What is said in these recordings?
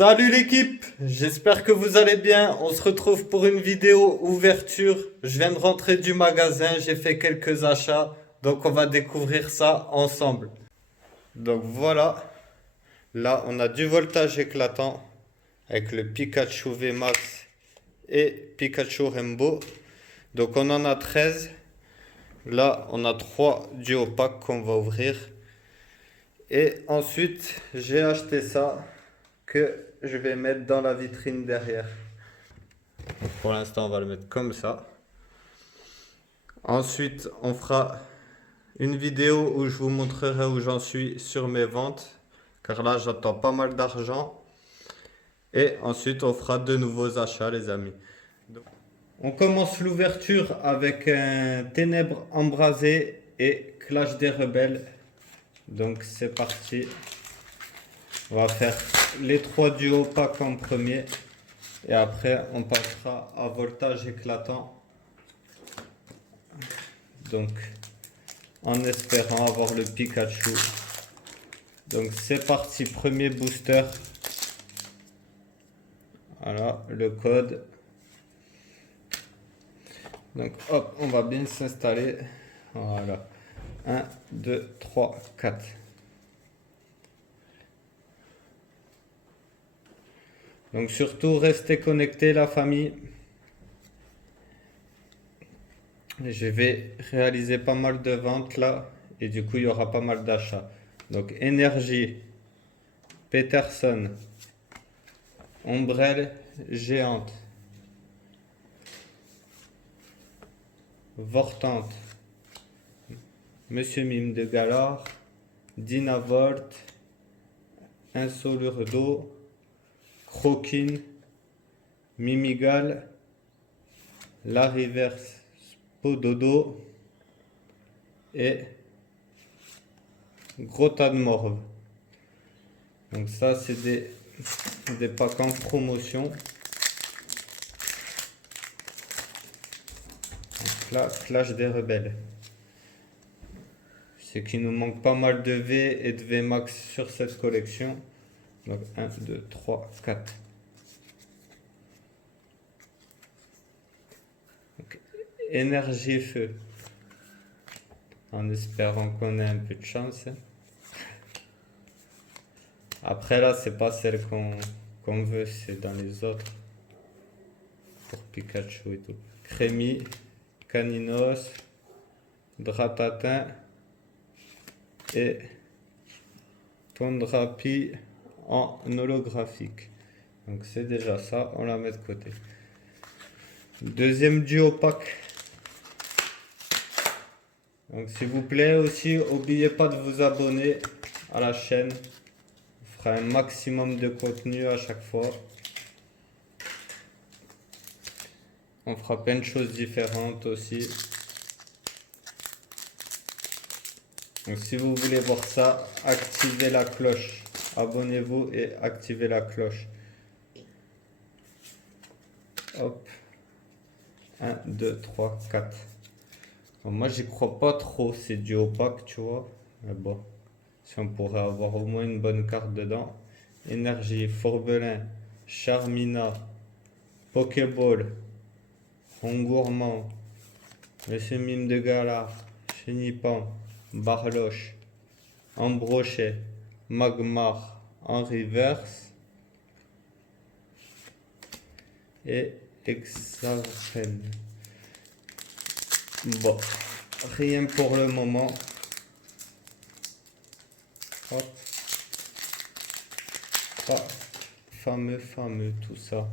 Salut l'équipe, j'espère que vous allez bien. On se retrouve pour une vidéo ouverture. Je viens de rentrer du magasin, j'ai fait quelques achats, donc on va découvrir ça ensemble. Donc voilà, là on a du voltage éclatant avec le Pikachu VMAX et Pikachu Rainbow. Donc on en a 13. Là on a 3 duo packs qu'on va ouvrir. Et ensuite j'ai acheté ça que je vais mettre dans la vitrine derrière. Pour l'instant, on va le mettre comme ça. Ensuite, on fera une vidéo où je vous montrerai où j'en suis sur mes ventes. Car là, j'attends pas mal d'argent. Et ensuite, on fera de nouveaux achats, les amis. On commence l'ouverture avec un Ténèbres embrasé et Clash des rebelles. Donc, c'est parti. On va faire les 3 duos packs en premier. Et après, on passera à voltage éclatant. Donc, en espérant avoir le Pikachu. Donc, c'est parti. Premier booster. Voilà, le code. Donc, hop, on va bien s'installer. Voilà. 1, 2, 3, 4. Donc, surtout, restez connectés, la famille. Je vais réaliser pas mal de ventes là. Et du coup, il y aura pas mal d'achats. Donc, énergie. Peterson. Ombrelle géante. Vortante. Monsieur Mime de Galar. Dynavolt. Insolure d'eau. Croquine. Mimigal. Lariverse. Spododo. Et gros tas de morve. Donc ça c'est des packs en promotion. Donc là, Clash des rebelles. C'est qu'il nous manque pas mal de V et de VMAX sur cette collection. Donc 1, 2, 3, 4. Donc, énergie feu. En espérant qu'on ait un peu de chance. Après là, c'est pas celle qu'on veut, c'est dans les autres. Pour Pikachu et tout. Crémi, Caninos, Dratatin et Tondrapi en holographique. Donc c'est déjà ça, on la met de côté. Deuxième duo pack. Donc s'il vous plaît aussi, n'oubliez pas de vous abonner à la chaîne. On fera un maximum de contenu à chaque fois. On fera plein de choses différentes aussi. Donc si vous voulez voir ça, activez la cloche. Abonnez-vous et activez la cloche. Hop. 1, 2, 3, 4. Bon, moi j'y crois pas trop, c'est du opaque, tu vois. Mais bon, si on pourrait avoir au moins une bonne carte dedans. Énergie, Forbelin, Charmina, Pokéball, Rongourmand, Monsieur Mime de Galar, Chenipan, Barloche, Ambrochet, Magmar, Henri Verse et Exarchen. Bon, rien pour le moment. Hop. Ah, fameux tout ça.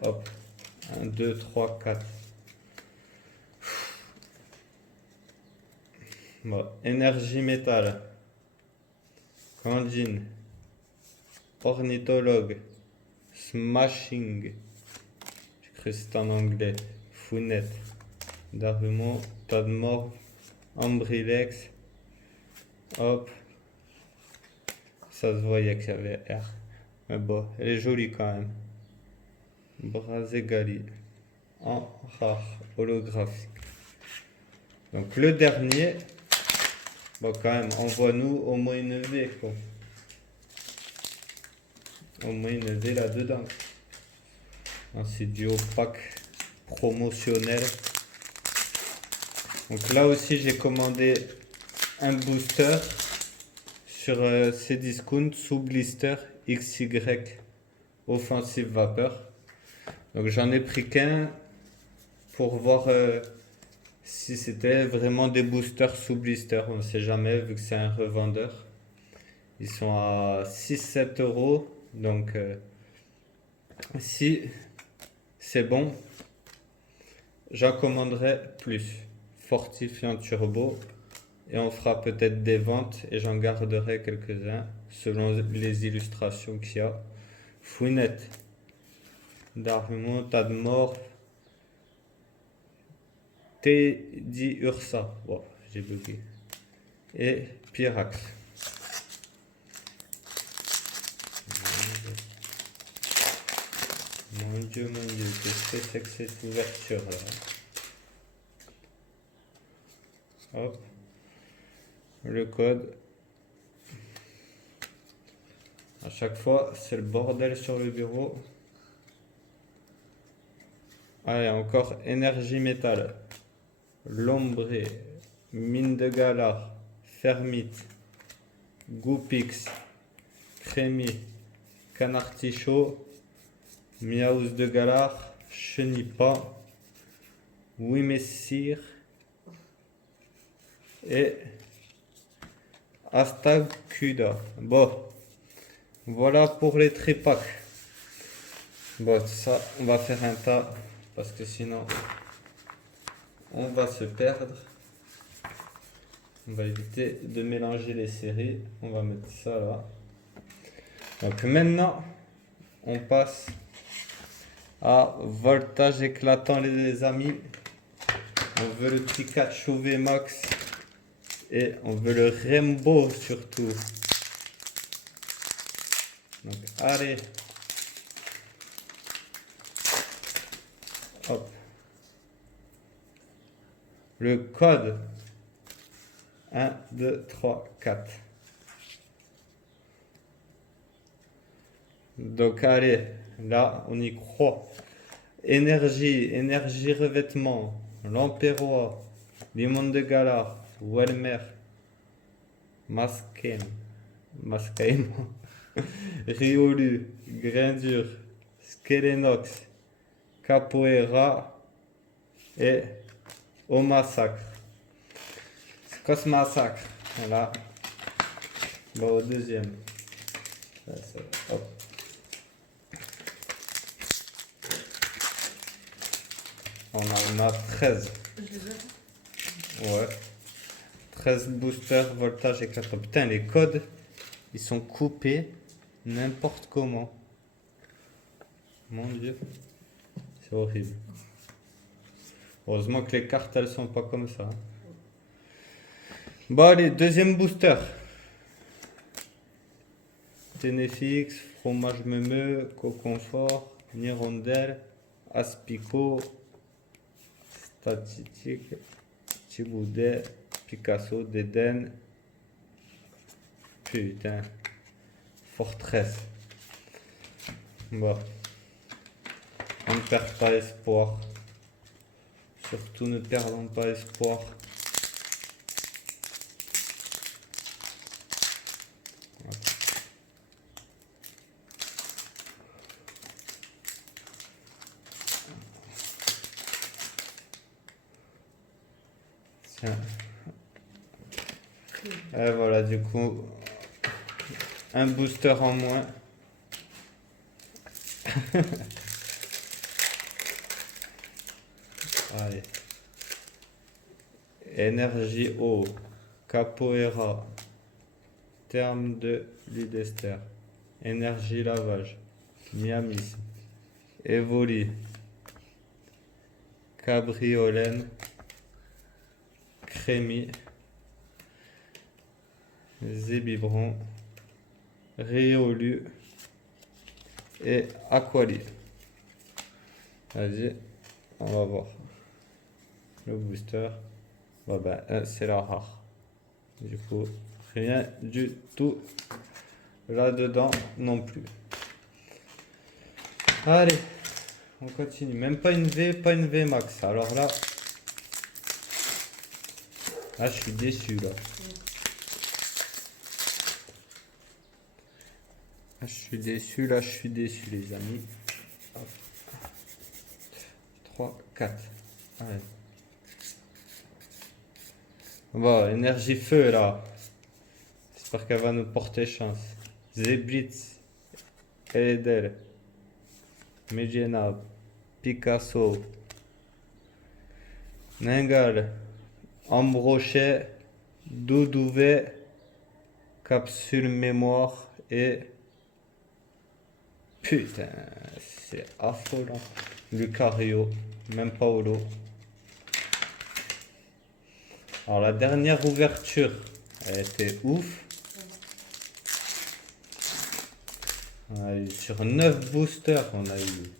Hop. 1, 2, 3, 4. Bon, énergie métal. Candine. Ornithologue. Smashing. J'ai cru que c'était en anglais. Founette. Darumon. Tadmor. Ambrilex. Hop. Ça se voyait qu'il y avait R. Mais bon, elle est jolie quand même. Brazegali. En rare. Holographique. Donc le dernier. Bon quand même, envoie-nous au moins une V quoi. au moins une V là-dedans. C'est du pack promotionnel. Donc là aussi j'ai commandé un booster sur Cdiscount sous blister XY Offensive Vapeur. Donc j'en ai pris qu'un pour voir si c'était vraiment des boosters sous blister. On ne sait jamais vu que c'est un revendeur. Ils sont à 6-7 euros. Donc si c'est bon, j'en commanderai plus. Fortifiant turbo. Et on fera peut-être des ventes et j'en garderai quelques-uns selon les illustrations qu'il y a. Fouinette, Darmon, Tadmor, Teddy Ursa. Wow, j'ai bugué. Et Pyrax. Mon Dieu, qu'est-ce que c'est que cette ouverture là? Hop. Le code. À chaque fois, c'est le bordel sur le bureau. Allez, encore énergie métal. Lombré, mine de Galar, Fermite, Goupix, Crémy, Canartichaud, Miaus de Galar, Chenipa, Wimessir et Astacuda. Bon, voilà pour les tripacks. Bon, ça, on va faire un tas parce que sinon on va se perdre. On va éviter de mélanger les séries. On va mettre ça là. Donc maintenant, on passe à voltage éclatant les amis. On veut le Pikachu VMAX et on veut le Rainbow surtout. Donc allez. Hop. Le code 1, 2, 3, 4. Donc allez, là on y croit. Énergie revêtement, Lampérois, Limon de Galar, Welmer, Masquem, Riolu, Grindure, Skelenox, Capoeira et au massacre. C'est quoi ce massacre? Voilà. Bon, au deuxième. Hop. On en a 13. Ouais. 13 boosters, voltage éclatant. Putain, les codes, ils sont coupés n'importe comment. Mon Dieu. C'est horrible. Heureusement que les cartes, elles sont pas comme ça. Bon, allez, deuxième booster. Ténéfix, fromage meumeux, coconfort, Nirondelle, Aspico, Statistique, Thiboudet, Picasso, Dédène. Putain. Forteresse. Bon. On ne perd pas espoir. Surtout ne perdons pas espoir. Tiens. Et voilà, du coup, un booster en moins. Allez. Énergie eau, Capoeira, terme de Lidester, énergie lavage, Miamis, Evoli, Cabriolène, Crémy, Zébibron, Riolu et Aquali. Vas-y, on va voir. Le booster. Bon ben, c'est la rare. Du coup, rien du tout là-dedans non plus. Allez, on continue. Même pas une V max. Alors là, je suis déçu là. Je suis déçu, là, je suis déçu, les amis. Hop. 3, 4. Allez. Bon, énergie feu, là. J'espère qu'elle va nous porter chance. Zeblitz, Edel, Medjena, Picasso, Nengal, Ambrochet, Doudouvet, Capsule Mémoire et... Putain, c'est affolant. Lucario, même Paolo. Alors la dernière ouverture, elle était ouf. On a eu sur 9 boosters, on a eu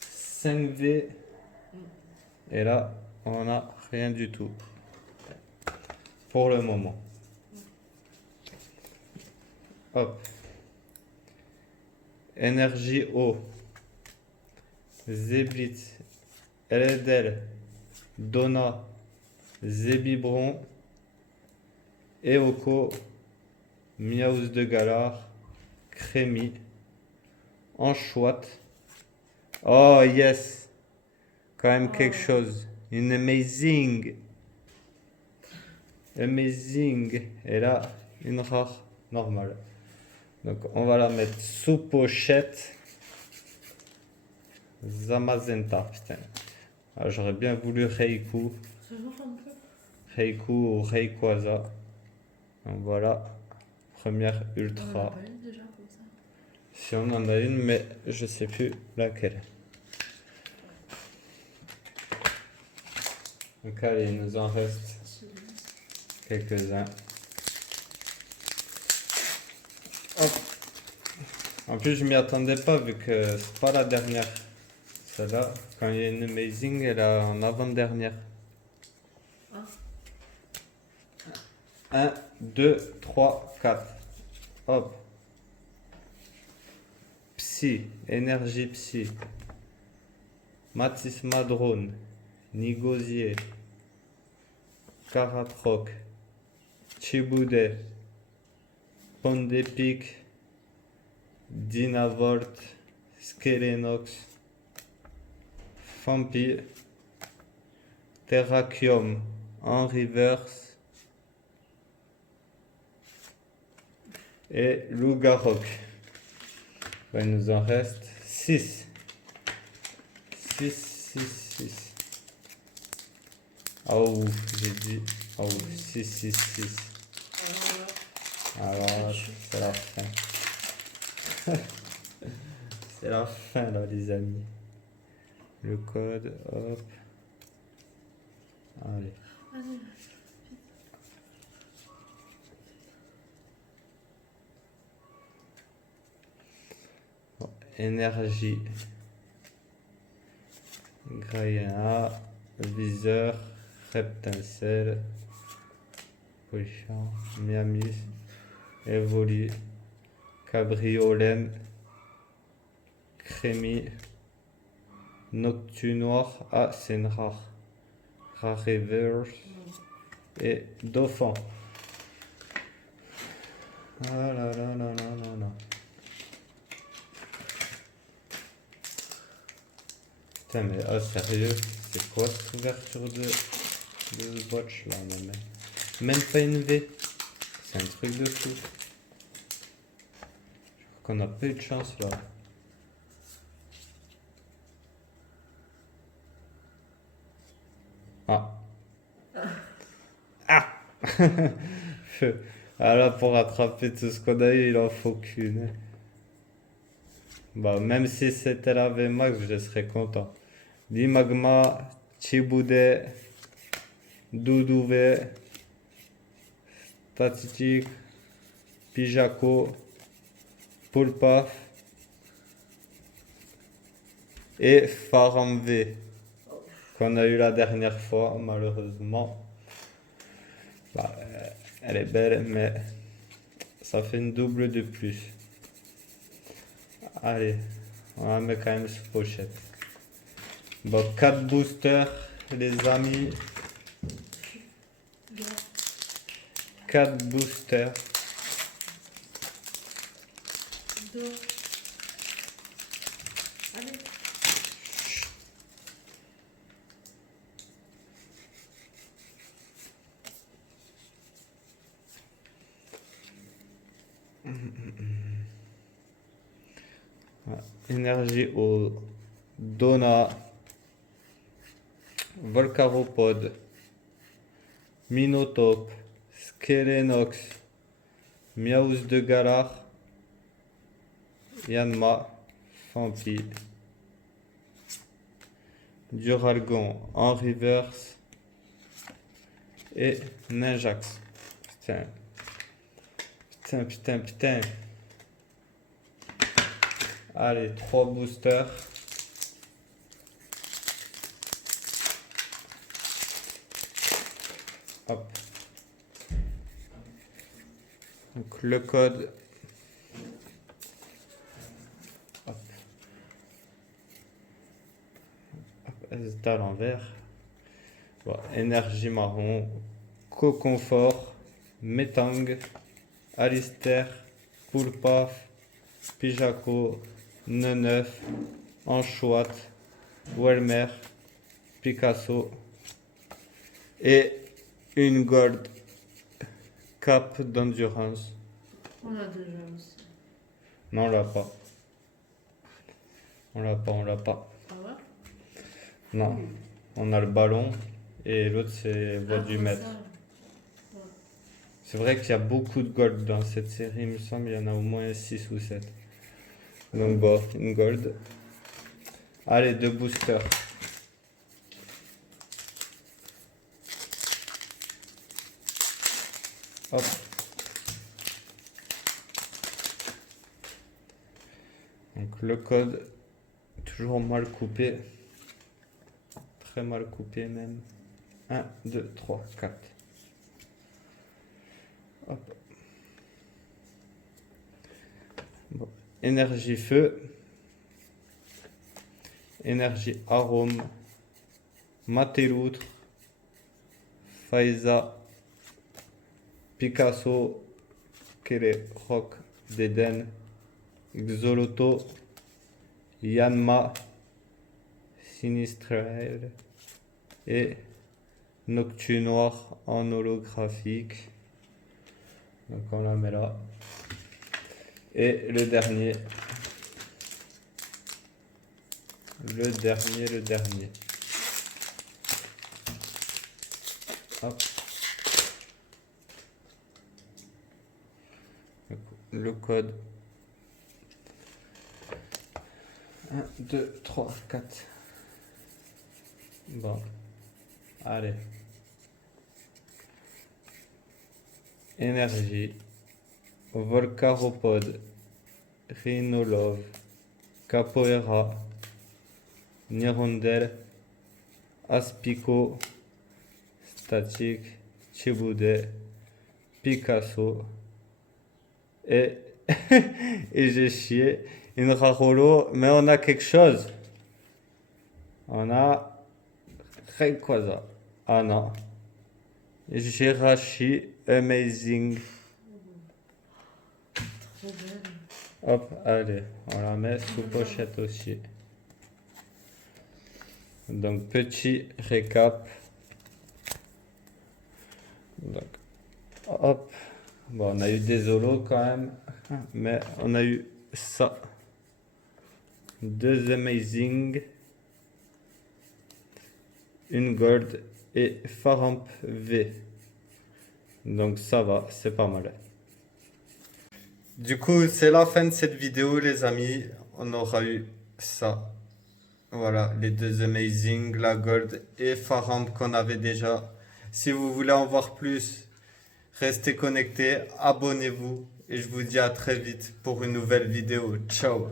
5 V. Et là, on a rien du tout. Pour le moment. Hop. Énergie eau. Zeblitz. Eledel. Donna. Zébibron. Eoko. Miaus de Galar. Crémy. Anchoite. Oh yes. Quand même quelque chose. Une amazing. Amazing. Et là, une rare normale. Donc on va la mettre sous pochette. Zamazenta, putain. Ah, j'aurais bien voulu Reiku. Reiku ou Rayquaza. Donc voilà. Première ultra. Si on en a une, mais je sais plus laquelle. Donc allez, il nous en reste quelques-uns. Hop. En plus, je m'y attendais pas vu que c'est pas la dernière. Celle-là, quand il y a une amazing, elle est en avant-dernière. 1, 2, 3, 4. Hop. Psy, énergie psy. Mathis Madrone, Nigosier, Karatroc, Chiboudet, Pondépic, Dynavolt, Skelenox, Fampi, Terrakium en reverse et Lougarok. Il nous en reste 6. 6. Oh, j'ai dit. Oh, 6. Alors, c'est la fin. C'est la fin là, les amis. Le code, hop. Allez. Bon, énergie. Graïna, viseur, reptincelle, Pochon, Miamis, Evoli, Cabriolène, Crémy, Noctunoir, c'est une rare, rare reverse et Dauphin. Ah là là là là là là. Putain mais sérieux, c'est quoi cette ouverture de ce botch là, même pas une V. C'est un truc de fou. Je crois qu'on a pas eu de chance là. Feu. Ah là, pour rattraper tout ce qu'on a eu, il en faut qu'une. Bah, même si c'était la VMAX, je serais content. Limagma, Chiboudet, Doudouvet, Tatitik, Pijako, Poulpaf et Faram V qu'on a eu la dernière fois, malheureusement. Bah, elle est belle, mais ça fait une double de plus. Allez, On la met quand même sous pochette. Bon, 4 boosters, les amis. 4 boosters. Deux. Allez. Énergie au Donna, Volcaropod, Minotape, Skelenox, Miaus de Galar, Yanma, Fampi, Duralgon en reverse et Ninjax. Putain. Putain, putain, putain. Allez, 3 boosters. Hop. Donc le code. Hop. Hop, SD à l'envers. Bon, énergie marron. Coconfort. Metang. Alistair. Poulpaf. Pijaco. Neneuf. Anchoat. Welmer. Picasso. Et une gold cap d'endurance. On l'a déjà aussi. Non, on l'a pas. On l'a pas, on l'a pas. Ah ouais? Non. On a le ballon et l'autre c'est voie du c'est maître. ça. Ouais. C'est vrai qu'il y a beaucoup de gold dans cette série, il me semble, il y en a au moins 6 ou 7. Donc bon, une gold. Allez, 2 boosters. Hop. Donc le code, toujours mal coupé. Très mal coupé même. 1, 2, 3, 4. Hop. Bon. Énergie feu. Énergie arôme. Mateloutre. Faiza. Picasso, Kere Rock d'Eden, Xoloto, Yanma, Sinistrel et Noctu Noir en holographique. Donc on la met là. Et le dernier. Le dernier. Hop. Le code 1, 2, 3, 4. Bon, allez. Énergie, Volcaropod, Rhinolove, Capoeira, Nirondelle, Aspico, Statique, Chiboudet, Picasso. Et, et j'ai chié une Rarolo, mais on a quelque chose. On a Rayquaza. Ah non. Jirachi Amazing. Trop belle. Hop, allez, on la met sous pochette aussi. Donc, petit récap. Donc, hop. Bon, on a eu des holos quand même, mais on a eu ça. 2 Amazing, une Gold et Faramp V. Donc ça va, c'est pas mal. Du coup, c'est la fin de cette vidéo, les amis. On aura eu ça. Voilà, les 2 Amazing, la Gold et Faramp qu'on avait déjà. Si vous voulez en voir plus, restez connectés, abonnez-vous et je vous dis à très vite pour une nouvelle vidéo. Ciao!